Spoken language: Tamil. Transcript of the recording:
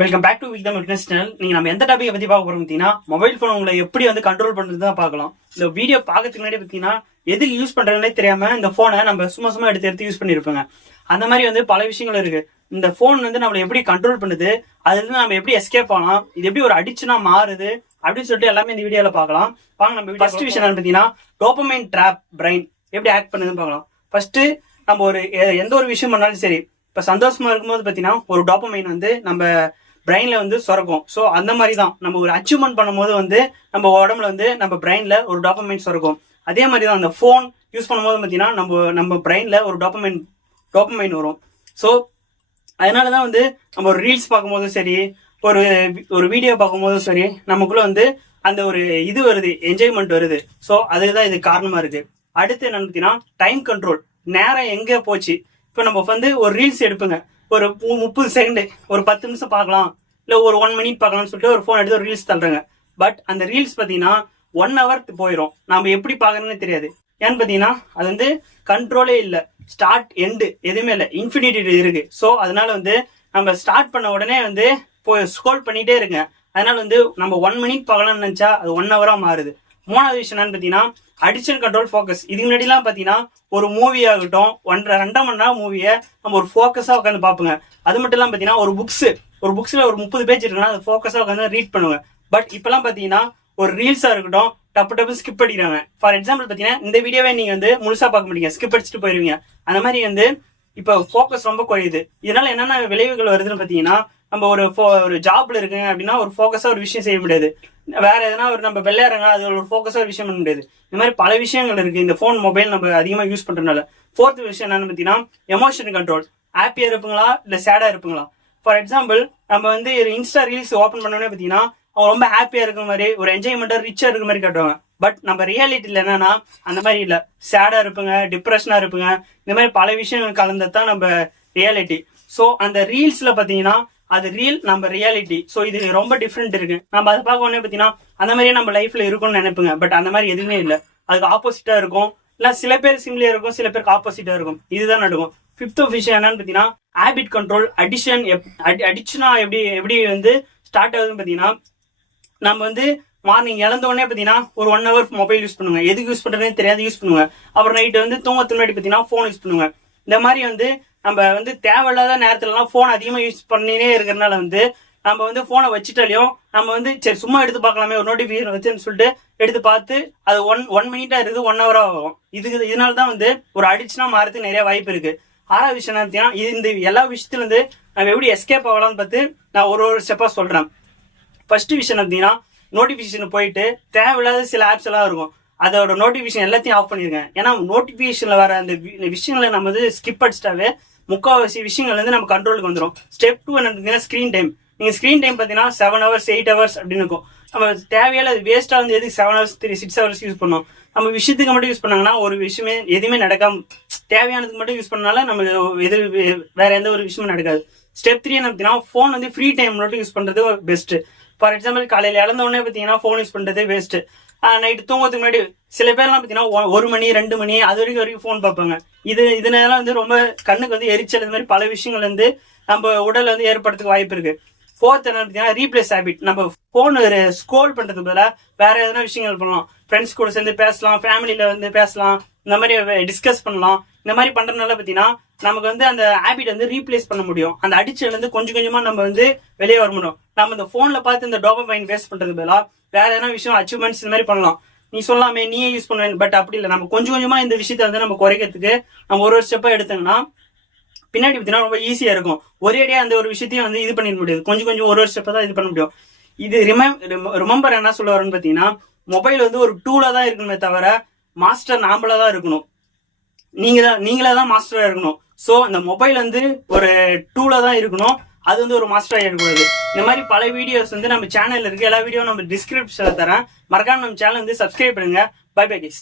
வெல்கம் பேக் டு விக்தம் ஃபிட்னஸ் சேனல். நீங்க நம்ம எந்த டாபிக் பத்தி பார்க்க போறோம் பார்த்தீங்கன்னா, மொபைல் போன் உங்களை எப்படி கண்ட்ரோல் பண்றது தான் பார்க்கலாம். இந்த வீடியோ பார்க்கறதுக்கு முன்னாடி பார்த்தீங்கன்னா எதுக்கு யூஸ் பண்றதுனே தெரியாம இந்த போனை நம்ம சும்மா எடுத்து யூஸ் பண்ணிருப்போங்க. அந்த மாதிரி பல விஷயங்கள் இருக்கு. இந்த போன் நம்மளை எப்படி கண்ட்ரோல் பண்ணுது, அதுல இருந்து நம்ம எப்படி எஸ்கேப் ஆகலாம், இது எப்படி ஒரு அடிக்ஷனா மாறுது அப்படின்னு சொல்லிட்டு எல்லாமே இந்த வீடியோல பார்க்கலாம். வாங்க நம்ம ஃபர்ஸ்ட் விஷயம் என்னன்னு பார்த்தீங்கன்னா, டோபமைன் ட்ராப் பிரைன் எப்படி ஆக்ட் பண்ணுதுன்னு பார்க்கலாம். ஃபர்ஸ்ட் நம்ம எந்த ஒரு விஷயம் பண்ணாலும் சரி, இப்ப சந்தோஷமா இருக்கும்போது பாத்தீங்கன்னா ஒரு டோபமைன் நம்ம பிரெயின்ல சுரக்கும். ஸோ அந்த மாதிரி தான் நம்ம ஒரு அச்சீவ்மெண்ட் பண்ணும்போது நம்ம உடம்புல நம்ம பிரெயின்ல ஒரு டோபமைன் சுரக்கும். அதே மாதிரி தான் அந்த ஃபோன் யூஸ் பண்ணும்போது பார்த்தீங்கன்னா நம்ம பிரெயின்ல ஒரு டோபமைன் வரும். ஸோ அதனாலதான் நம்ம ஒரு ரீல்ஸ் பார்க்கும்போதும் சரி, ஒரு வீடியோ பார்க்கும்போதும் சரி, நமக்குள்ள அந்த ஒரு இது வருது, என்ஜாய்மெண்ட் வருது. ஸோ அதுதான் இது காரணமா இருக்கு. அடுத்து என்னன்னு பார்த்தீங்கன்னா டைம் கண்ட்ரோல். நேரம் எங்க போச்சு, இப்போ நம்ம ஒரு ரீல்ஸ் எடுப்புங்க, ஒரு 30 செகண்ட், ஒரு 10 நிமிஷம் பார்க்கலாம், இல்லை ஒரு 1 மினிட் பார்க்கலாம்னு சொல்லிட்டு ஒரு ஃபோன் எடுத்து ஒரு ரீல்ஸ் தள்ளுறாங்க. பட் அந்த ரீல்ஸ் பார்த்தீங்கன்னா 1 ஹவர் போயிடும். நம்ம எப்படி பார்க்கறதுன்னு தெரியாது. ஏன்னு பார்த்தீங்கன்னா அது கண்ட்ரோலே இல்லை, ஸ்டார்ட் எண்டு எதுவுமே இல்லை, இன்ஃபினிட்டி இருக்கு. ஸோ அதனால நம்ம ஸ்டார்ட் பண்ண உடனே போய் ஸ்க்ரோல் பண்ணிட்டே இருங்க. அதனால நம்ம 1 மினிட் பார்க்கலாம்னு நினைச்சா அது 1 ஹவரா மாறுது. மூணாவது விஷயம் என்னன்னு பார்த்தீங்கன்னா அடிஷன் கண்ட்ரோல் ஃபோக்கஸ். இதுக்கு முன்னாடிலாம் பார்த்தீங்கன்னா ஒரு மூவி ஆகட்டும், 1.5 மணி நேரம் மூவியை நம்ம ஒரு ஃபோக்கஸா உட்காந்து பார்ப்போங்க. அது மட்டும் இல்லாமல் பார்த்தீங்கன்னா ஒரு புக்ஸ்ல ஒரு 30 பேஜ் இருக்குன்னா அது ஃபோக்கஸா உட்காந்து ரீட் பண்ணுங்க. பட் இப்பெல்லாம் பார்த்தீங்கன்னா ஒரு ரீல்ஸா இருக்கட்டும், டப்பு ஸ்கிப் அடிக்கிறாங்க. ஃபார் எக்ஸாம்பிள் பார்த்தீங்கன்னா இந்த வீடியோவை நீங்க முழுசா பார்க்க முடியுங்க, ஸ்கிப் அடிச்சுட்டு போயிருவீங்க. அந்த மாதிரி இப்போ ஃபோக்கஸ் ரொம்ப குறையுது. இதனால என்னென்ன விளைவுகள் வருதுன்னு பார்த்தீங்கன்னா, நம்ம ஒரு ஜாப்ல இருக்குங்க அப்படின்னா ஒரு ஃபோக்கஸா ஒரு விஷயம் செய்ய முடியாது. வேற எதனா நம்ம விளையாடுறாங்க, அது ஒரு ஃபோக்கஸா ஒரு விஷயம் பண்ண முடியாது. இந்த மாதிரி பல விஷயங்கள் இருக்கு இந்த போன் மொபைல் நம்ம அதிகமா யூஸ் பண்றதுனால. ஃபோர்த் விஷயம் என்னன்னு பார்த்தீங்கன்னா எமோஷன் கண்ட்ரோல். ஹாப்பியா இருப்புங்களா இல்ல சேடா இருப்புங்களா? ஃபார் எக்ஸாம்பிள் நம்ம இன்ஸ்டா ரீல்ஸ் ஓப்பன் பண்ணோன்னே பார்த்தீங்கன்னா அவங்க ரொம்ப ஹாப்பியா இருக்கிற மாதிரி, ஒரு என்ஜாய்மெண்டா ரிச்சா இருக்கிற மாதிரி காட்டுவாங்க. பட் நம்ம ரியாலிட்டியில என்னன்னா அந்த மாதிரி இல்ல, சேடா இருப்புங்க, டிப்ரெஷனா இருப்புங்க, இந்த மாதிரி பல விஷயங்கள் கலந்ததான் நம்ம ரியாலிட்டி. ஸோ அந்த ரீல்ஸ்ல பாத்தீங்கன்னா அது ரியல், நம்ம ரியாலிட்டி. ஸோ இது ரொம்ப டிஃப்ரெண்ட் இருக்கு. நம்ம அதை பார்க்க உடனே பார்த்தீங்கன்னா அந்த மாதிரியே நம்ம லைஃப்ல இருக்கும்னு நினைப்புங்க. பட் அந்த மாதிரி எதுவுமே இல்லை, அதுக்கு ஆப்போசிட்டா இருக்கும். இல்லை சில பேர் சிம்லியா இருக்கும், சில பேருக்கு ஆப்போசிட்டா இருக்கும். இதுதான் நடக்கும். ஃபிஃப்த் விஷயம் என்னன்னு பார்த்தீங்கன்னா ஹேபிட் கண்ட்ரோல். அடிக்ஷனா எப்படி ஸ்டார்ட் ஆகுதுன்னு பார்த்தீங்கன்னா, நம்ம மார்னிங் இழந்த உடனே பார்த்தீங்கன்னா ஒரு 1 ஹவர் மொபைல் யூஸ் பண்ணுங்க. எதுக்கு யூஸ் பண்றதுன்னு தெரியாது யூஸ் பண்ணுங்க. அப்புறம் நைட்டு தூங்கத்துக்கு முன்னாடி பார்த்தீங்கன்னா ஃபோன் யூஸ் பண்ணுங்க. இந்த மாதிரி நம்ம தேவையில்லாத நேரத்துலலாம் போன் அதிகமா யூஸ் பண்ணினே இருக்கிறதுனால நம்ம போனை வச்சுட்டாலையும் நம்ம சரி சும்மா எடுத்து பார்க்கலாமே, ஒரு நோட்டிபிகேஷன் வச்சுன்னு சொல்லிட்டு எடுத்து பார்த்து அது ஒன் மினிட்டா இருக்குது 1 ஹவரா ஆகும். இதனாலதான் ஒரு அடிக்ஷனா மாறதுக்கு நிறைய வாய்ப்பு இருக்கு. ஆறாவது விஷயம் பார்த்தீங்கன்னா இந்த எல்லா விஷயத்துல நம்ம எப்படி எஸ்கேப் ஆகலாம்னு பார்த்து நான் ஒரு ஸ்டெப்பா சொல்றேன். ஃபர்ஸ்ட் விஷயம் பார்த்தீங்கன்னா நோட்டிபிகேஷன் போயிட்டு தேவையில்லாத சில ஆப்ஸ் எல்லாம் இருக்கும், அதோட நோட்டிபிகேஷன் எல்லாத்தையும் ஆஃப் பண்ணிருங்க. ஏன்னா நோட்டிபிகேஷன்ல வர அந்த விஷயங்களை நம்ம ஸ்கிப் அடிச்சிட்டாவே முக்கால்வாசி விஷயங்கள் நம்ம கண்ட்ரோலுக்கு வந்துடும். ஸ்டெப் 2 என்ன ஸ்கிரீன் டைம். நீங்க ஸ்கிரீன் டைம் பார்த்தீங்கன்னா 7 ஹவர்ஸ் 8 ஹவர்ஸ் அப்படின்னு இருக்கும். நம்ம தேவையில்ல வேஸ்டா எதுக்கு 7 ஹவர்ஸ் 6 ஹவர்ஸ் யூஸ் பண்ணோம். நம்ம விஷயத்துக்கு மட்டும் யூஸ் பண்ணாங்கன்னா ஒரு விஷயமே எதுவுமே நடக்காம, தேவையானதுக்கு மட்டும் யூஸ் பண்ணனால நமக்கு வேற எந்த ஒரு விஷயமும் நடக்காது. ஸ்டெப் 3 என்ன பார்த்தீங்கன்னா போன் ஃப்ரீ டைம் மட்டும் யூஸ் பண்றது பெஸ்ட். ஃபார் எக்ஸாம்பிள் காலையில இழந்த உடனே பார்த்தீங்கன்னா போன் யூஸ் பண்றது வேஸ்ட். நைட்டு தூங்கறதுக்கு முன்னாடி சில பேர்லாம் பார்த்தீங்கன்னா 1 மணி 2 மணி அது வரைக்கும் ஃபோன் பார்ப்பாங்க. இதனால ரொம்ப கண்ணுக்கு எரிச்சல், இந்த மாதிரி பல விஷயங்கள் நம்ம உடல் ஏற்படுறதுக்கு வாய்ப்பு இருக்கு. ஃபோர்த் என்ன பார்த்தீங்கன்னா ரீப்ளேஸ் ஹேபிட். நம்ம ஃபோன் ஸ்க்ரோல் பண்றதுக்கு பதிலாக வேற எதனா விஷயங்கள் பண்ணலாம். ஃப்ரெண்ட்ஸ் கூட சேர்ந்து பேசலாம், ஃபேமிலியில பேசலாம், இந்த மாதிரி டிஸ்கஸ் பண்ணலாம். இந்த மாதிரி பண்றதுனால பார்த்தீங்கன்னா நமக்கு அந்த ஹேபிட் ரீப்ளேஸ் பண்ண முடியும். அந்த அடிக்ஷன்ல கொஞ்சம் கொஞ்சமா நம்ம வெளியே வர முடியும். நம்ம இந்த போன்ல பார்த்து இந்த டோபமைன் வேஸ்ட் பண்றது பதிலாக வேற எதனா விஷயம் அச்சீவ்மெண்ட்ஸ் இந்த மாதிரி பண்ணலாம். நீ சொல்லாமே நீயே யூஸ் பண்ணுவேன், பட் அப்படி இல்லை. நம்ம கொஞ்சம் கொஞ்சமா இந்த விஷயத்த நம்ம குறைக்கிறதுக்கு நம்ம ஒரு ஸ்டெப்பா எடுத்தோம்னா பின்னாடி பார்த்தீங்கன்னா ரொம்ப ஈஸியா இருக்கும். ஒரேடியா அந்த ஒரு விஷயத்தையும் இது பண்ணிட முடியாது. கொஞ்சம் ஒரு ஸ்டெப்பை தான் இது பண்ண முடியும். இது ரிமெம்பர் என்ன சொல்ல வரேன்னு பார்த்தீங்கன்னா, மொபைல் ஒரு டூலா தான் இருக்கணுமே தவிர மாஸ்டர் நாமளா தான் இருக்கணும். நீங்களா தான் மாஸ்டரா இருக்கணும். ஸோ இந்த மொபைல் ஒரு டூலா தான் இருக்கணும், அது ஒரு மாஸ்டரா இருக்கக்கூடாது. இந்த மாதிரி பல வீடியோஸ் நம்ம சேனல்ல இருக்கு. எல்லா வீடியோ நம்ம டிஸ்கிரிப்ஷன்ல தரேன். மறக்காம நம்ம சேனல் சப்ஸ்கிரைப் பண்ணுங்க. Bye bye guys.